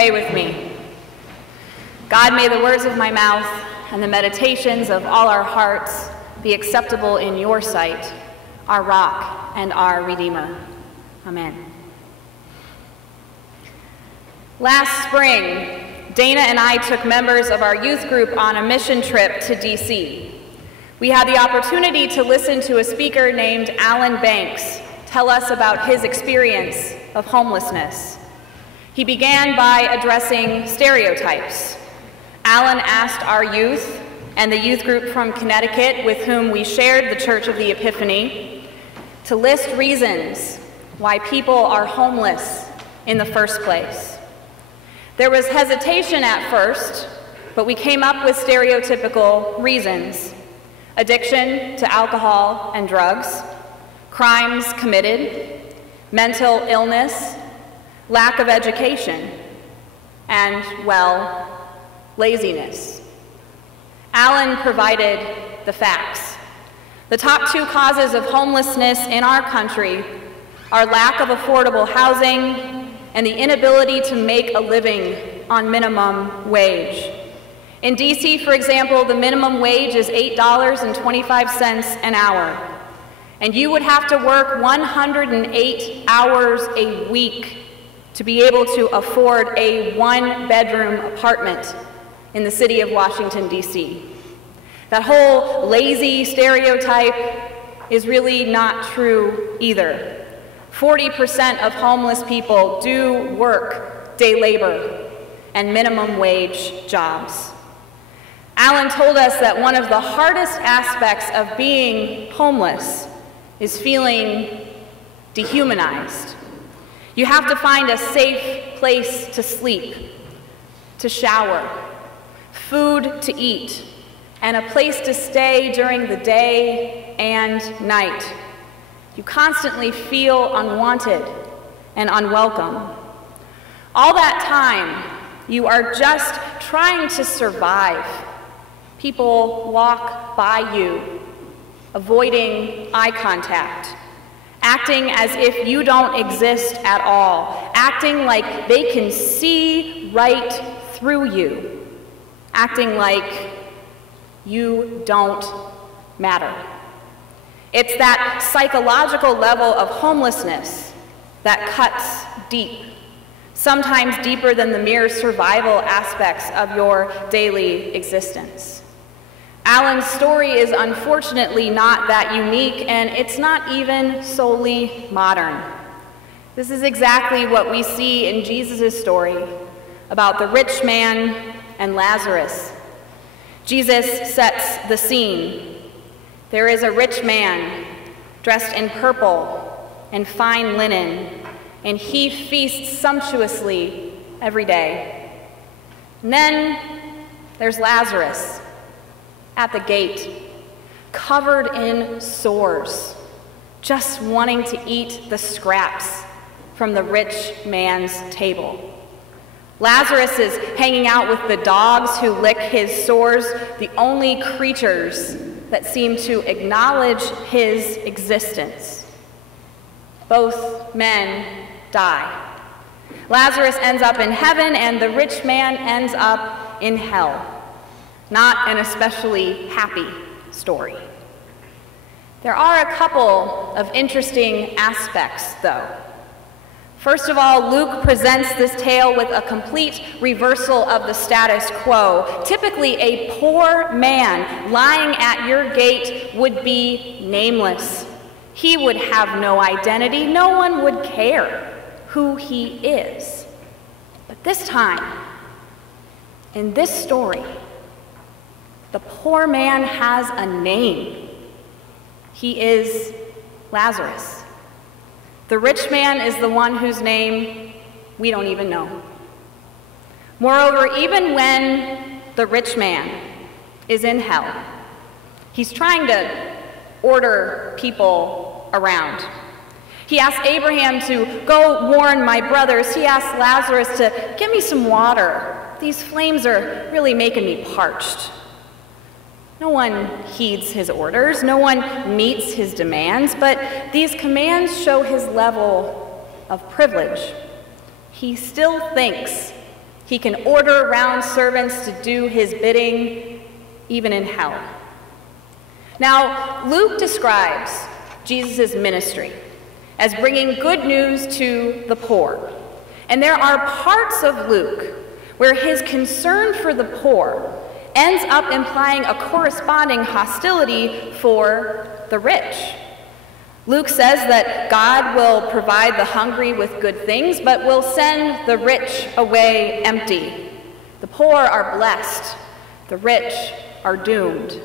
Pray with me. God, may the words of my mouth and the meditations of all our hearts be acceptable in your sight, our rock and our Redeemer. Amen. Last spring, Dana and I took members of our youth group on a mission trip to DC. We had the opportunity to listen to a speaker named Alan Banks tell us about his experience of homelessness. He began by addressing stereotypes. Alan asked our youth and the youth group from Connecticut with whom we shared the Church of the Epiphany to list reasons why people are homeless in the first place. There was hesitation at first, but we came up with stereotypical reasons: addiction to alcohol and drugs, crimes committed, mental illness, lack of education, and, well, laziness. Alan provided the facts. The top two causes of homelessness in our country are lack of affordable housing and the inability to make a living on minimum wage. In DC, for example, the minimum wage is $8.25 an hour, and you would have to work 108 hours a week to be able to afford a one-bedroom apartment in the city of Washington, D.C. That whole lazy stereotype is really not true either. 40% of homeless people do work day labor and minimum wage jobs. Alan told us that one of the hardest aspects of being homeless is feeling dehumanized. You have to find a safe place to sleep, to shower, food to eat, and a place to stay during the day and night. You constantly feel unwanted and unwelcome. All that time, you are just trying to survive. People walk by you, avoiding eye contact, acting as if you don't exist at all, acting like they can see right through you, acting like you don't matter. It's that psychological level of homelessness that cuts deep, sometimes deeper than the mere survival aspects of your daily existence. Alan's story is unfortunately not that unique, and it's not even solely modern. This is exactly what we see in Jesus' story about the rich man and Lazarus. Jesus sets the scene. There is a rich man dressed in purple and fine linen, and he feasts sumptuously every day. And then there's Lazarus at the gate, covered in sores, just wanting to eat the scraps from the rich man's table. Lazarus is hanging out with the dogs who lick his sores, the only creatures that seem to acknowledge his existence. Both men die. Lazarus ends up in heaven, and the rich man ends up in hell. Not an especially happy story. There are a couple of interesting aspects, though. First of all, Luke presents this tale with a complete reversal of the status quo. Typically, a poor man lying at your gate would be nameless. He would have no identity. No one would care who he is. But this time, in this story, the poor man has a name. He is Lazarus. The rich man is the one whose name we don't even know. Moreover, even when the rich man is in hell, he's trying to order people around. He asks Abraham to go warn my brothers. He asks Lazarus to get me some water. These flames are really making me parched. No one heeds his orders, no one meets his demands, but these commands show his level of privilege. He still thinks He can order around servants to do his bidding, even in hell. Now, Luke describes Jesus' ministry as bringing good news to the poor. And there are parts of Luke where his concern for the poor ends up implying a corresponding hostility for the rich. Luke says that God will provide the hungry with good things, but will send the rich away empty. The poor are blessed, the rich are doomed.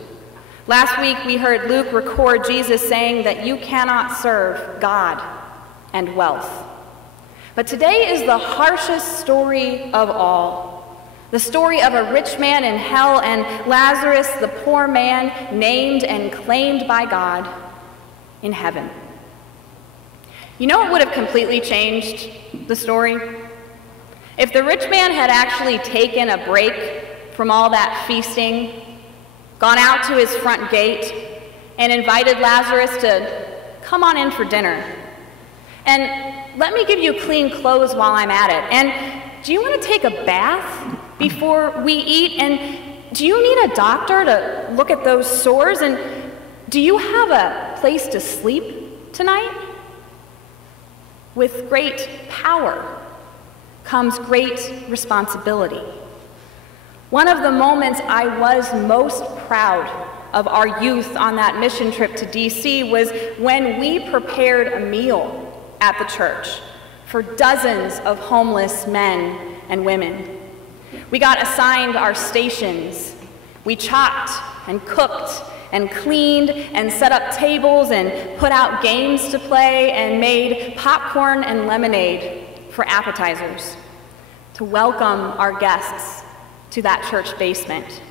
Last week we heard Luke record Jesus saying that you cannot serve God and wealth. But today is the harshest story of all. The story of a rich man in hell and Lazarus, the poor man, named and claimed by God in heaven. You know what would have completely changed the story? If the rich man had actually taken a break from all that feasting, gone out to his front gate, and invited Lazarus to come on in for dinner. And let me give you clean clothes while I'm at it. And do you want to take a bath before we eat? And do you need a doctor to look at those sores? And do you have a place to sleep tonight? With great power comes great responsibility. One of the moments I was most proud of our youth on that mission trip to DC was when we prepared a meal at the church for dozens of homeless men and women. We got assigned our stations. We chopped and cooked and cleaned and set up tables and put out games to play and made popcorn and lemonade for appetizers to welcome our guests to that church basement.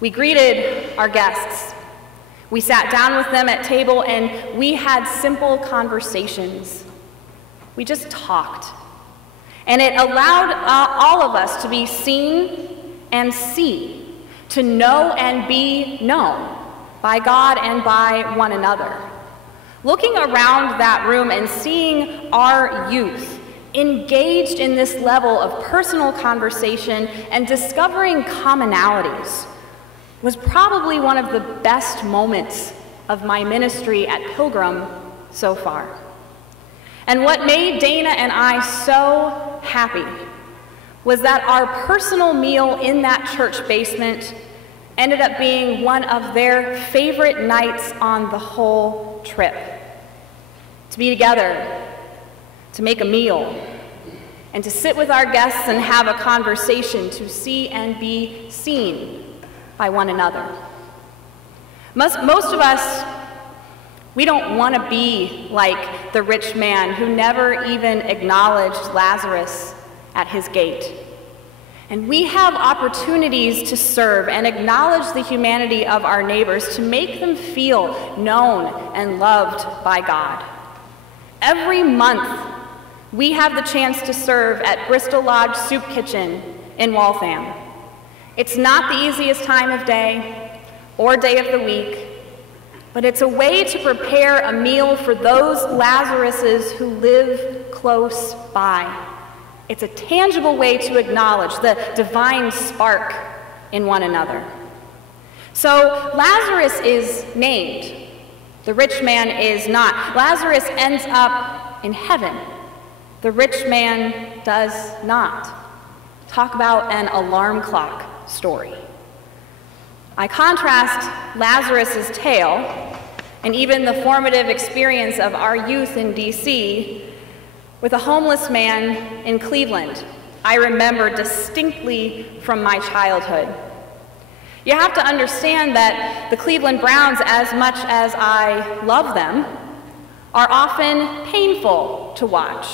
We greeted our guests. We sat down with them at table and we had simple conversations. We just talked. And it allowed all of us to be seen and see, to know and be known by God and by one another. Looking around that room and seeing our youth engaged in this level of personal conversation and discovering commonalities was probably one of the best moments of my ministry at Pilgrim so far. And what made Dana and I so happy was that our personal meal in that church basement ended up being one of their favorite nights on the whole trip. To be together, to make a meal, and to sit with our guests and have a conversation, to see and be seen by one another. Most of us, we don't want to be like the rich man who never even acknowledged Lazarus at his gate. And we have opportunities to serve and acknowledge the humanity of our neighbors, to make them feel known and loved by God. Every month, we have the chance to serve at Bristol Lodge Soup Kitchen in Waltham. It's not the easiest time of day or day of the week, but it's a way to prepare a meal for those Lazaruses who live close by. It's a tangible way to acknowledge the divine spark in one another. So Lazarus is named. The rich man is not. Lazarus ends up in heaven. The rich man does not. Talk about an alarm clock story. I contrast Lazarus's tale and even the formative experience of our youth in DC with a homeless man in Cleveland I remember distinctly from my childhood. You have to understand that the Cleveland Browns, as much as I love them, are often painful to watch,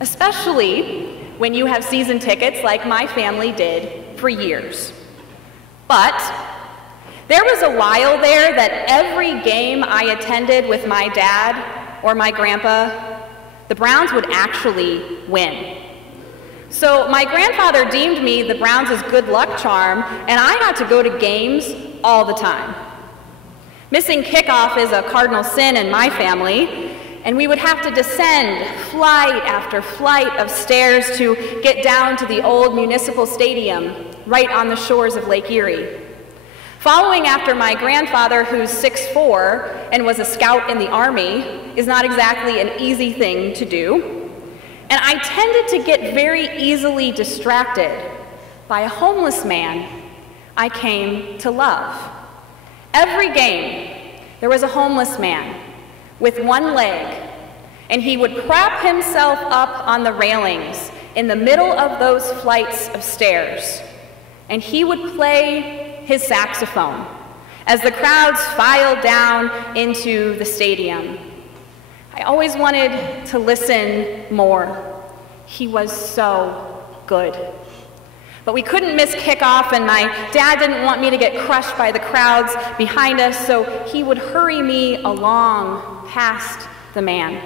especially when you have season tickets like my family did for years. But there was a while there that every game I attended with my dad or my grandpa, the Browns would actually win. So my grandfather deemed me the Browns' good luck charm, and I got to go to games all the time. Missing kickoff is a cardinal sin in my family, and we would have to descend flight after flight of stairs to get down to the old municipal stadium right on the shores of Lake Erie. Following after my grandfather, who's 6'4" and was a scout in the Army, is not exactly an easy thing to do. And I tended to get very easily distracted by a homeless man I came to love. Every game, there was a homeless man with one leg, and he would prop himself up on the railings in the middle of those flights of stairs, and he would play his saxophone as the crowds filed down into the stadium. I always wanted to listen more. He was so good. But we couldn't miss kickoff, and my dad didn't want me to get crushed by the crowds behind us, so he would hurry me along past the man.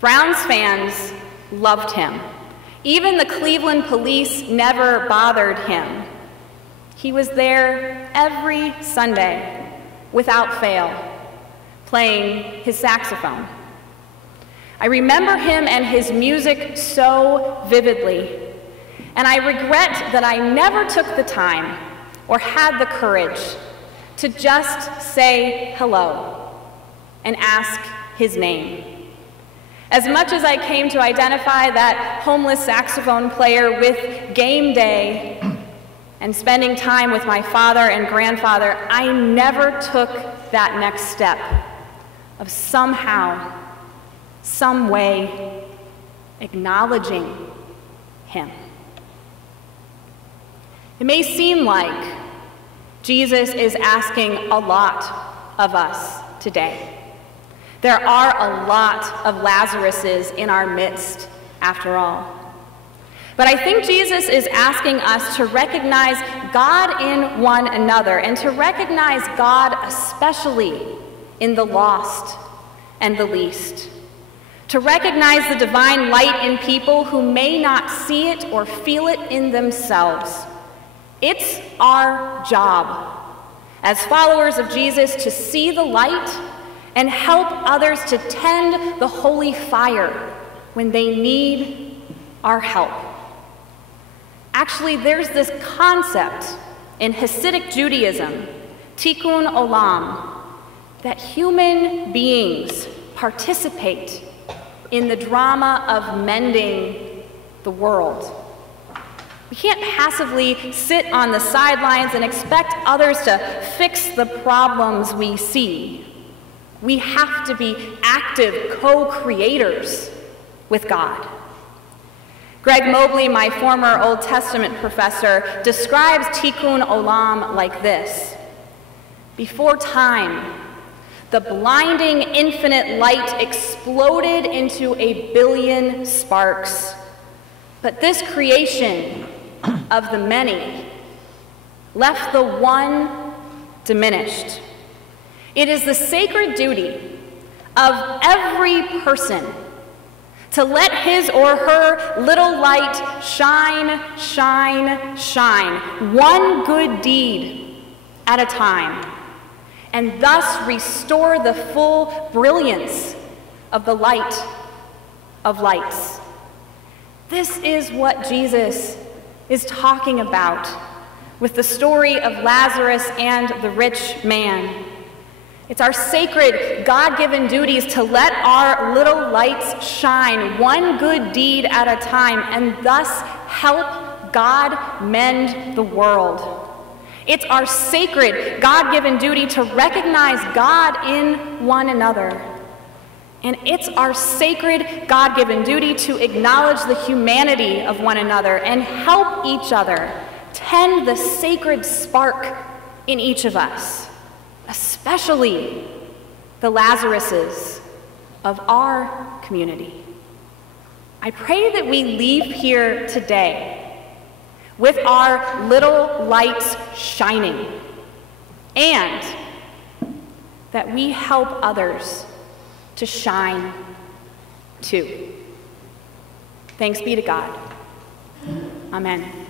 Browns fans loved him. Even the Cleveland police never bothered him. He was there every Sunday, without fail, playing his saxophone. I remember him and his music so vividly, and I regret that I never took the time or had the courage to just say hello and ask his name. As much as I came to identify that homeless saxophone player with game day and spending time with my father and grandfather, I never took that next step of somehow, some way, acknowledging him. It may seem like Jesus is asking a lot of us today. There are a lot of Lazaruses in our midst, after all. But I think Jesus is asking us to recognize God in one another, and to recognize God especially in the lost and the least. To recognize the divine light in people who may not see it or feel it in themselves. It's our job as followers of Jesus to see the light and help others to tend the holy fire when they need our help. Actually, there's this concept in Hasidic Judaism, tikkun olam, that human beings participate in the drama of mending the world. We can't passively sit on the sidelines and expect others to fix the problems we see. We have to be active co-creators with God. Greg Mobley, my former Old Testament professor, describes tikkun olam like this. Before time, the blinding infinite light exploded into 1 billion sparks. But this creation of the many left the one diminished. It is the sacred duty of every person to let his or her little light shine, shine, shine, one good deed at a time, and thus restore the full brilliance of the light of lights. This is what Jesus is talking about with the story of Lazarus and the rich man. It's our sacred, God-given duties to let our little lights shine, one good deed at a time, and thus help God mend the world. It's our sacred, God-given duty to recognize God in one another. And it's our sacred, God-given duty to acknowledge the humanity of one another and help each other tend the sacred spark in each of us, especially the Lazaruses of our community. I pray that we leave here today with our little lights shining, and that we help others to shine too. Thanks be to God. Amen.